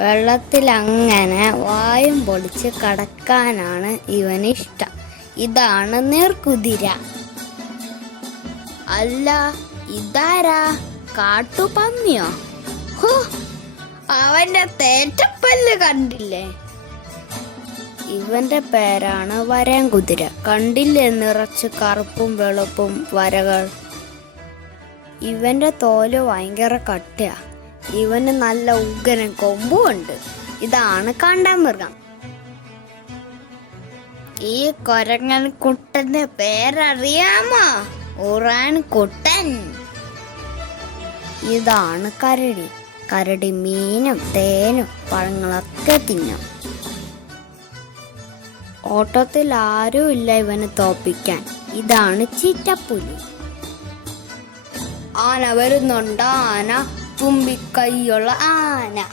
വെള്ളത്തിൽ അങ്ങനെ വായും പൊളിച്ച് കിടക്കാനാണ് ഇവനിഷ്ടം. ഇതാണ് നീർക്കുതിര. അല്ല, ഇതാരാ? കാട്ടുപന്നിയോ? ഹോ, അവന്റെ തേറ്റപ്പല്ല് കണ്ടില്ലേ? ഇവന്റെ പേരാണ് വരൻകുതിര. കണ്ടില്ലേ നിറച്ച് കറുപ്പും വെളുപ്പും വരകൾ? ഇവന്റെ തോല് ഭയങ്കര കട്ടിയാ. ഇവന് നല്ല ഉഗ്രൻ കൊമ്പുമുണ്ട്. ഇതാണ് കാണ്ടാമൃഗം. ഈ കൊരങ്ങൻ കുട്ടന്റെ പേരറിയാമോ? ഉറാൻ കുട്ടൻ. ഇതാണ് കരടി. കരടി മീനും തേനും പഴങ്ങളൊക്കെ തിന്നും. ഓട്ടത്തിൽ ആരുമില്ല ഇവന് തോപ്പിക്കാൻ. ഇതാണ് ചീറ്റപ്പുലി. ആന വരുന്നുണ്ട്, ആന, തുമ്പിക്കൈയുള്ള ആന.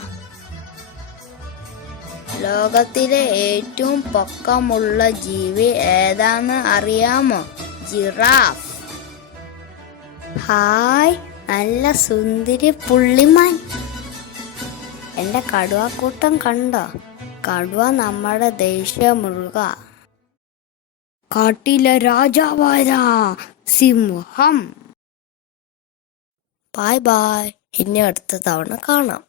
ലോകത്തിലെ ഏറ്റവും പൊക്കമുള്ള ജീവി ഏതാന്ന് അറിയാമോ? ജിറാഫ്. ഹായ്, നല്ല സുന്ദരി പുള്ളിമാൻ. എന്റെ കടുവാക്കൂട്ടം കണ്ടോ? കടുവ നമ്മുടെ ദേശീയ മൃഗ. കാട്ടിലെ രാജാവായ സിംഹം. Bye bye. ഇനി അടുത്ത തവണ കാണാം.